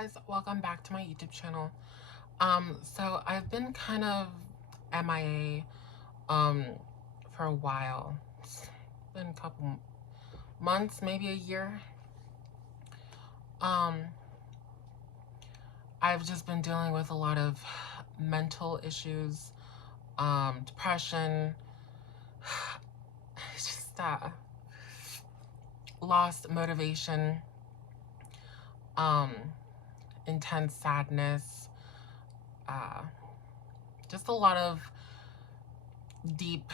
guys, welcome back to my YouTube channel. So I've been kind of MIA for a while. It's been a couple months, maybe a year. I've just been dealing with a lot of mental issues, depression, just lost motivation, intense sadness, just a lot of deep,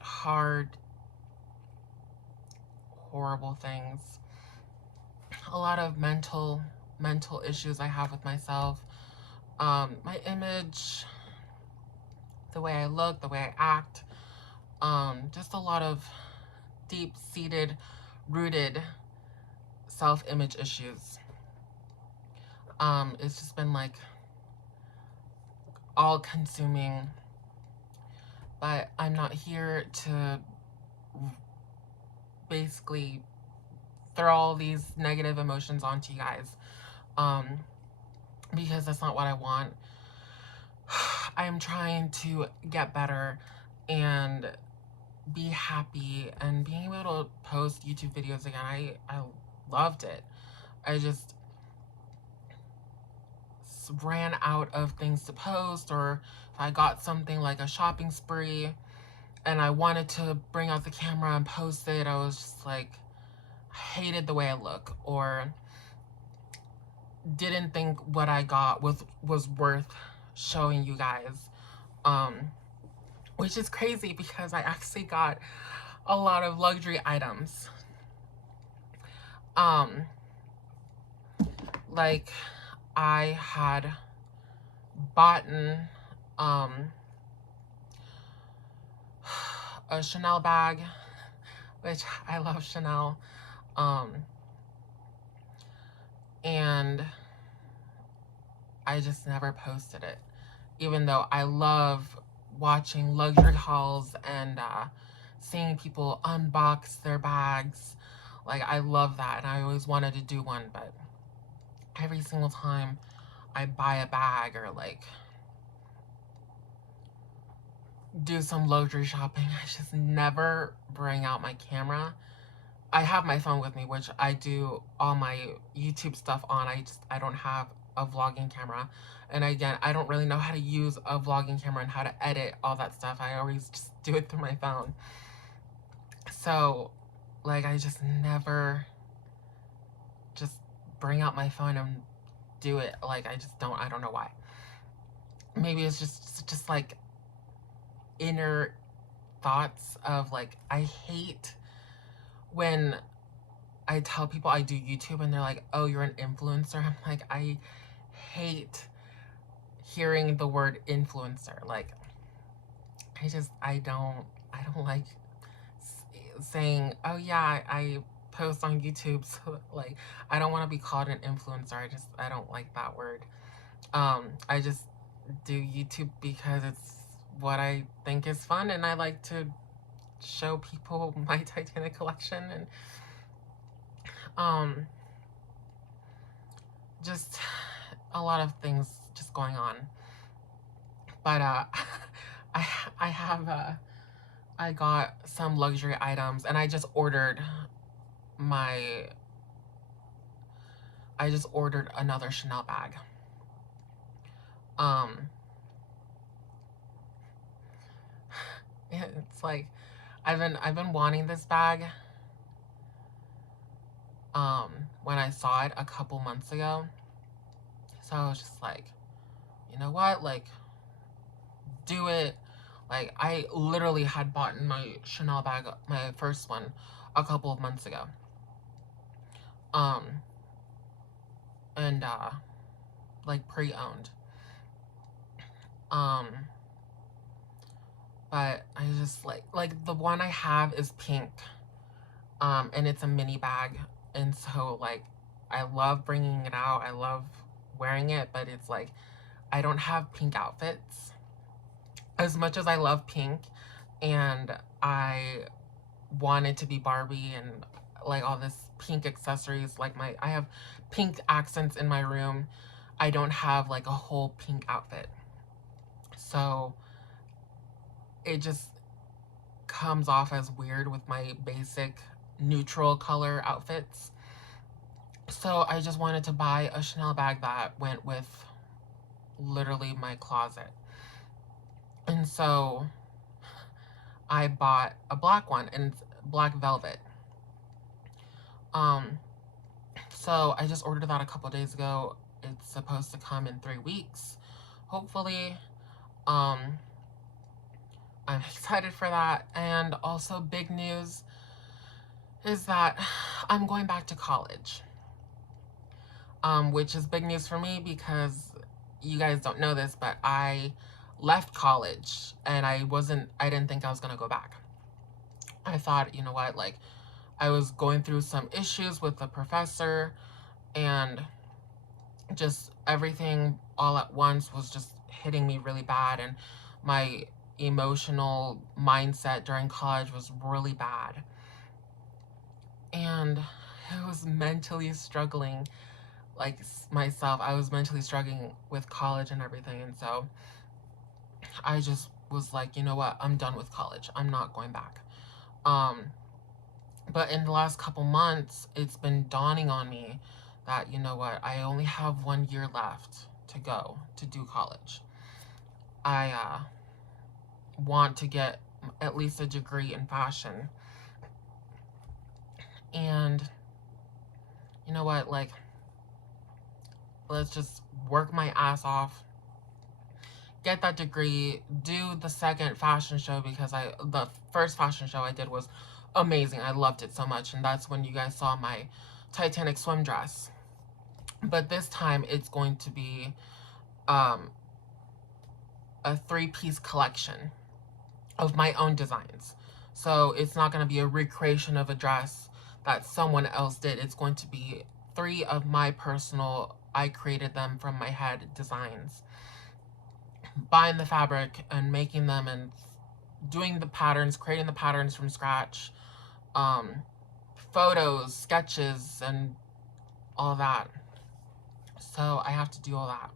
hard, horrible things. A lot of mental issues I have with myself. My image, the way I look, the way I act, just a lot of deep-seated, rooted self-image issues. It's just been like all-consuming, but I'm not here to basically throw all these negative emotions onto you guys, because that's not what I want. I'm trying to get better and be happy, and being able to post YouTube videos again, I loved it. I just ran out of things to post, or if I got something like a shopping spree and I wanted to bring out the camera and post it, I was just like, I hated the way I look, or didn't think what I got was worth showing you guys, which is crazy because I actually got a lot of luxury items. Like I had bought a Chanel bag, which I love Chanel, and I just never posted it, even though I love watching luxury hauls and seeing people unbox their bags. Like, I love that, and I always wanted to do one, but every single time I buy a bag or like do some luxury shopping, I just never bring out my camera. I have my phone with me, which I do all my YouTube stuff on. I don't have a vlogging camera. And again, I don't really know how to use a vlogging camera and how to edit all that stuff. I always just do it through my phone. So, like, I just never just bring out my phone and do it. Like, I don't know why. Maybe it's just like inner thoughts of like, I hate when I tell people I do YouTube and they're like, oh, you're an influencer. I'm like, I hate hearing the word influencer. Like, I don't like saying, oh yeah, I post on YouTube. So like, I don't want to be called an influencer. I don't like that word. I just do YouTube because it's what I think is fun, and I like to show people my Titanic collection, and just a lot of things just going on. But I got some luxury items, and I just ordered another Chanel bag. It's like I've been wanting this bag when I saw it a couple months ago. So I was just like, you know what? Like, do it. Like, I literally had bought my Chanel bag, my first one, a couple of months ago. And like pre-owned. But I just like the one I have is pink. And it's a mini bag. And so like, I love bringing it out. I love wearing it, but it's like, I don't have pink outfits. As much as I love pink and I wanted to be Barbie and like all this pink accessories. Like I have pink accents in my room. I don't have like a whole pink outfit. So it just comes off as weird with my basic neutral color outfits. So I just wanted to buy a Chanel bag that went with literally my closet. And so I bought a black one, and it's black velvet. So I just ordered that a couple days ago. It's supposed to come in 3 weeks, hopefully. I'm excited for that. And also big news is that I'm going back to college. Which is big news for me because you guys don't know this, but I left college and I didn't think I was gonna go back. I thought, you know what, like, I was going through some issues with the professor, and just everything all at once was just hitting me really bad, and my emotional mindset during college was really bad. And I was mentally struggling, like myself. I was mentally struggling with college and everything, and so I just was like, you know what, I'm done with college. I'm not going back. But in the last couple months, it's been dawning on me that, you know what, I only have 1 year left to go to do college. I want to get at least a degree in fashion. And you know what, like, let's just work my ass off, get that degree, do the second fashion show, because the first fashion show I did was amazing. I loved it so much, and that's when you guys saw my Titanic swim dress. But this time it's going to be a 3-piece collection of my own designs. So it's not going to be a recreation of a dress that someone else did. It's going to be 3 of my personal, I created them from my head designs. Buying the fabric and making them and doing the patterns, creating the patterns from scratch, photos, sketches, and all that. So I have to do all that.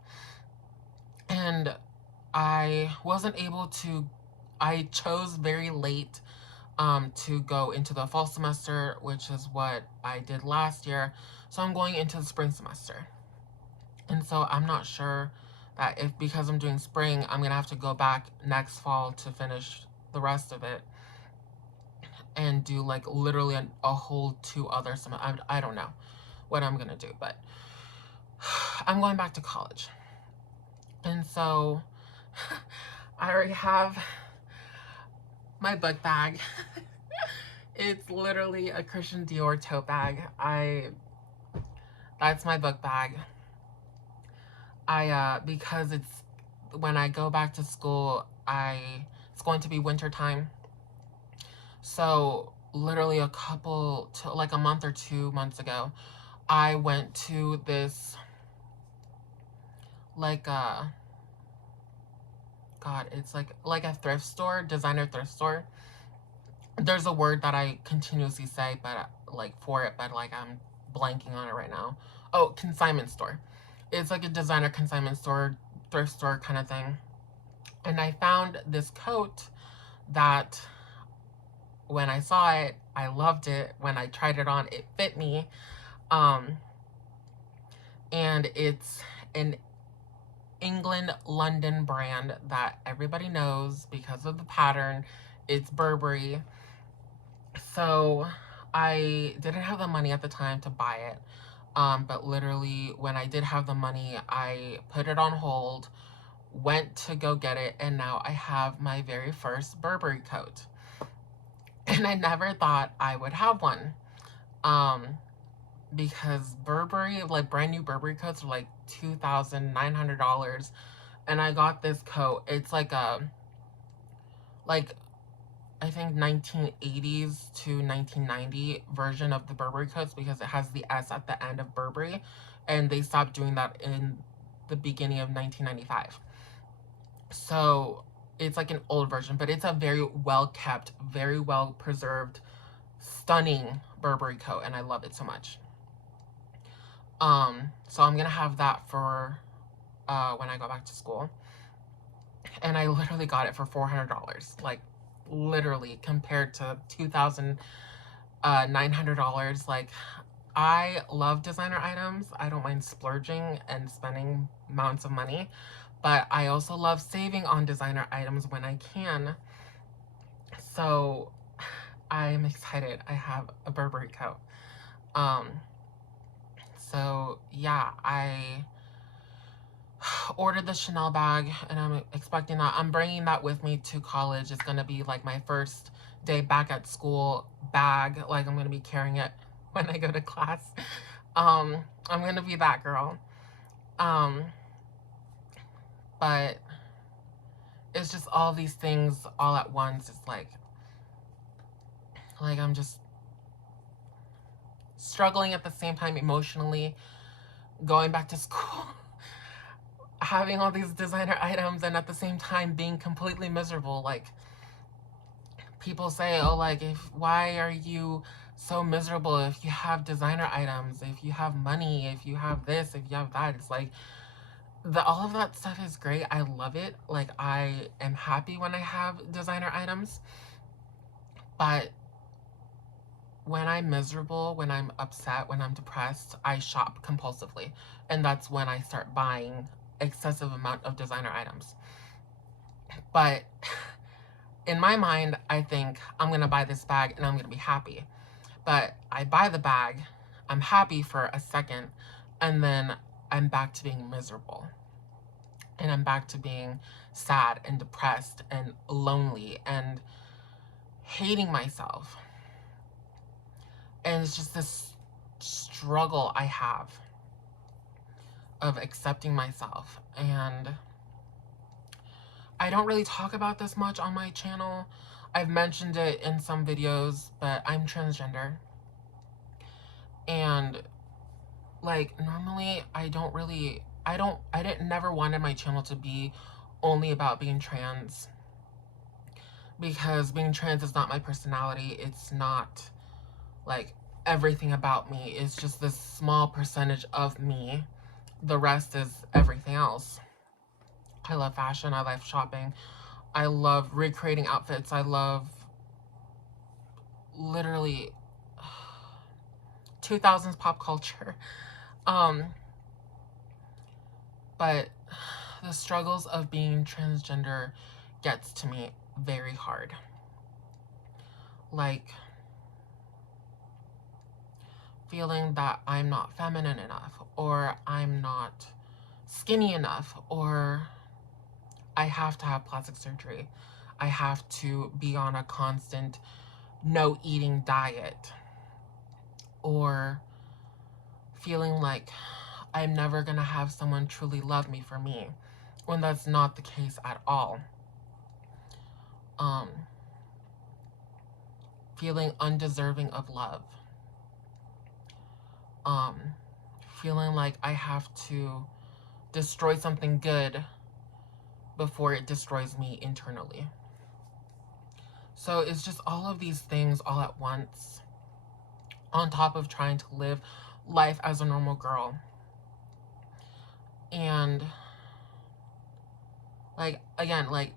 And I wasn't able to, I chose very late to go into the fall semester, which is what I did last year. So I'm going into the spring semester. And so I'm not sure that because I'm doing spring, I'm going to have to go back next fall to finish the rest of it and do like literally a whole 2 other semesters. I don't know what I'm going to do, but I'm going back to college. And so I already have my book bag. It's literally a Christian Dior tote bag. That's my book bag. Because when I go back to school, it's going to be winter time. So literally like a month or 2 months ago, I went to this, like it's like a thrift store, designer thrift store. There's a word that I continuously say, but I'm blanking on it right now. Oh, consignment store. It's like a designer consignment store, thrift store kind of thing. And I found this coat that when I saw it, I loved it. When I tried it on, it fit me. And it's an England London brand that everybody knows because of the pattern. It's Burberry. So I didn't have the money at the time to buy it. But literally when I did have the money, I put it on hold, went to go get it, and now I have my very first Burberry coat. And I never thought I would have one. Because Burberry, like brand new Burberry coats are like $2,900. And I got this coat. It's like I think 1980s to 1990 version of the Burberry coats, because it has the S at the end of Burberry, and they stopped doing that in the beginning of 1995. So it's like an old version, but it's a very well kept, very well preserved, stunning Burberry coat, and I love it so much. So I'm gonna have that for when I go back to school. And I literally got it for $400. Like, literally, compared to $2,900. Like, I love designer items. I don't mind splurging and spending amounts of money, but I also love saving on designer items when I can. So I'm excited. I have a Burberry coat. So yeah, I ordered the Chanel bag, and I'm expecting that. I'm bringing that with me to college. It's gonna be like my first day back at school bag. Like, I'm gonna be carrying it when I go to class. I'm gonna be that girl. But it's just all these things all at once. It's like I'm just struggling at the same time emotionally, going back to school, having all these designer items, and at the same time being completely miserable. Like, people say, oh, like, why are you so miserable if you have designer items, if you have money, if you have this, if you have that? It's like, all of that stuff is great. I love it. Like, I am happy when I have designer items. But when I'm miserable, when I'm upset, when I'm depressed, I shop compulsively. And that's when I start buying excessive amount of designer items. But in my mind, I think I'm going to buy this bag and I'm going to be happy. But I buy the bag, I'm happy for a second, and then I'm back to being miserable. And I'm back to being sad and depressed and lonely and hating myself. And it's just this struggle I have of accepting myself. And I don't really talk about this much on my channel. I've mentioned it in some videos, but I'm transgender. And like, normally I never wanted my channel to be only about being trans, because being trans is not my personality. It's not like everything about me. It's just this small percentage of me. The rest is everything else. I love fashion. I love shopping. I love recreating outfits. I love literally 2000s pop culture. But the struggles of being transgender gets to me very hard. Like, feeling that I'm not feminine enough, or I'm not skinny enough, or I have to have plastic surgery. I have to be on a constant no eating diet, or feeling like I'm never gonna have someone truly love me for me, when that's not the case at all. Feeling undeserving of love. Feeling like I have to destroy something good before it destroys me internally. So it's just all of these things all at once, on top of trying to live life as a normal girl. And like, again, like,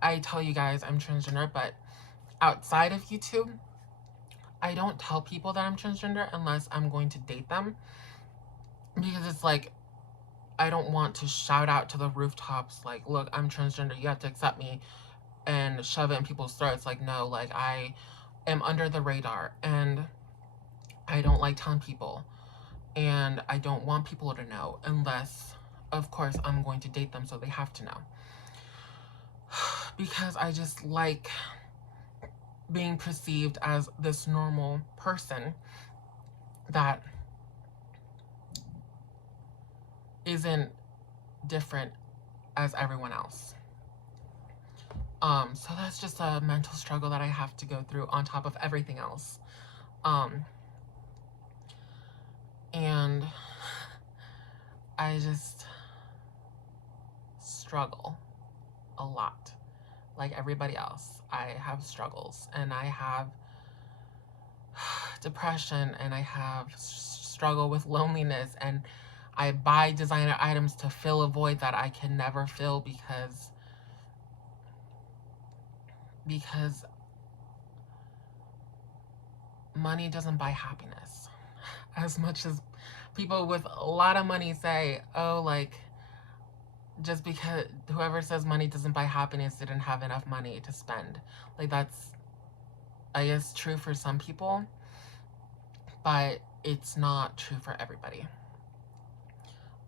I tell you guys I'm transgender, but outside of YouTube, I don't tell people that I'm transgender unless I'm going to date them, because it's like, I don't want to shout out to the rooftops like, look, I'm transgender, you have to accept me, and shove it in people's throats. Like, no, like, I am under the radar, and I don't like telling people, and I don't want people to know, unless, of course, I'm going to date them, so they have to know. Because I just like being perceived as this normal person that isn't different as everyone else. So that's just a mental struggle that I have to go through on top of everything else. And I just struggle a lot. Like everybody else, I have struggles, and I have depression, and I have struggle with loneliness, and I buy designer items to fill a void that I can never fill because money doesn't buy happiness. As much as people with a lot of money say, oh, like, just because whoever says money doesn't buy happiness didn't have enough money to spend. Like, that's, I guess, true for some people, but it's not true for everybody.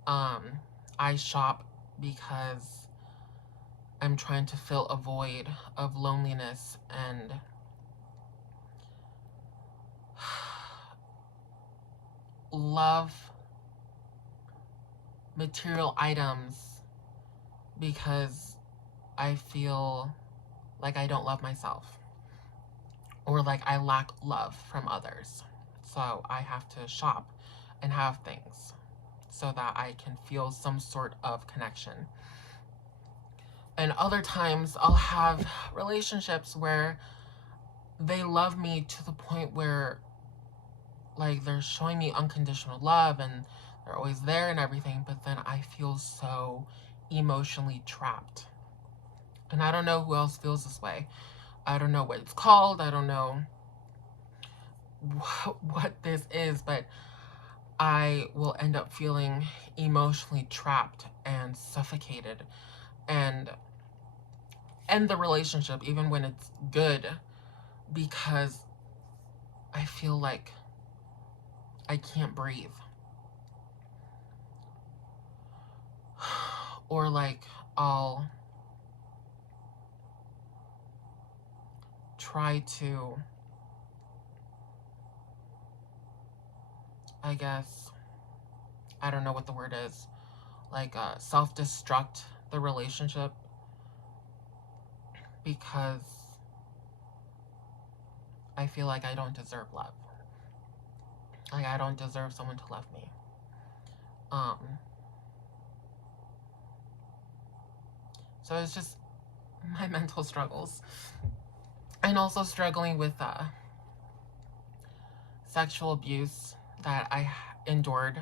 I shop because I'm trying to fill a void of loneliness and love material items because I feel like I don't love myself, or like I lack love from others. So I have to shop and have things so that I can feel some sort of connection. And other times I'll have relationships where they love me to the point where, like, they're showing me unconditional love and they're always there and everything, but then I feel so emotionally trapped. And I don't know who else feels this way. I don't know what it's called. I don't know what this is, but I will end up feeling emotionally trapped and suffocated and end the relationship even when it's good, because I feel like I can't breathe. Or like I'll try to, I guess, I don't know what the word is, like self-destruct the relationship because I feel like I don't deserve love. Like I don't deserve someone to love me. So it's just my mental struggles. And also struggling with sexual abuse that I endured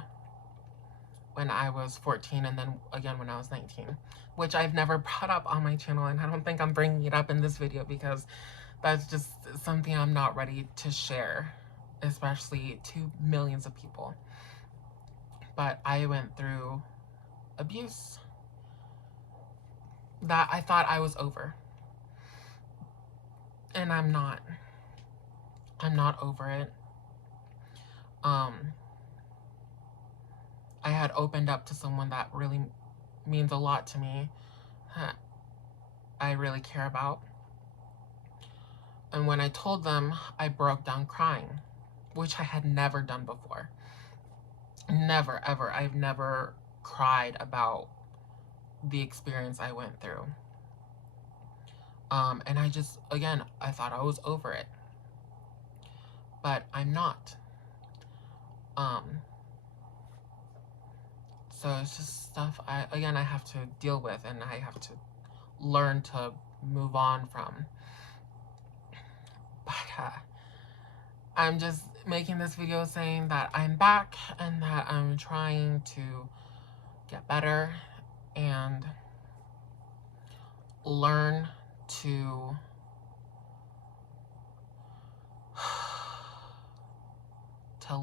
when I was 14 and then again when I was 19, which I've never brought up on my channel, and I don't think I'm bringing it up in this video because that's just something I'm not ready to share, especially to millions of people. But I went through abuse that I thought I was over. And I'm not. I'm not over it. I had opened up to someone that really means a lot to me, that I really care about. And when I told them, I broke down crying, which I had never done before. Never, ever. I've never cried about the experience I went through. And I just, again, I thought I was over it. But I'm not. So it's just stuff I have to deal with, and I have to learn to move on from. But I'm just making this video saying that I'm back and that I'm trying to get better and learn to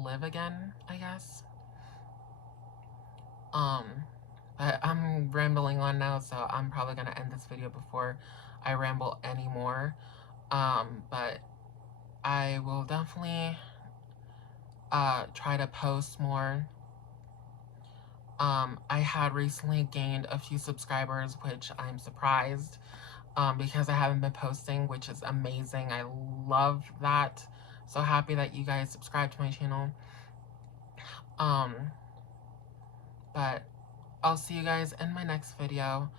live again, I guess. But I'm rambling on now, so I'm probably gonna end this video before I ramble anymore. But I will definitely try to post more. I had recently gained a few subscribers, which I'm surprised, because I haven't been posting, which is amazing. I love that. So happy that you guys subscribe to my channel. But I'll see you guys in my next video.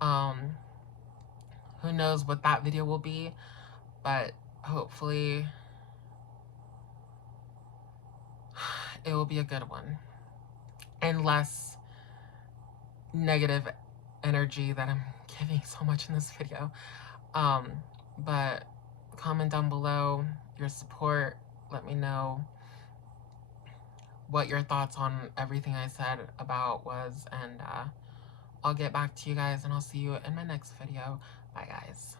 Who knows what that video will be, but hopefully it will be a good one and less negative energy that I'm giving so much in this video. But comment down below your support, Let me know what your thoughts on everything I said about was, and I'll get back to you guys, and I'll see you in my next video. Bye, guys.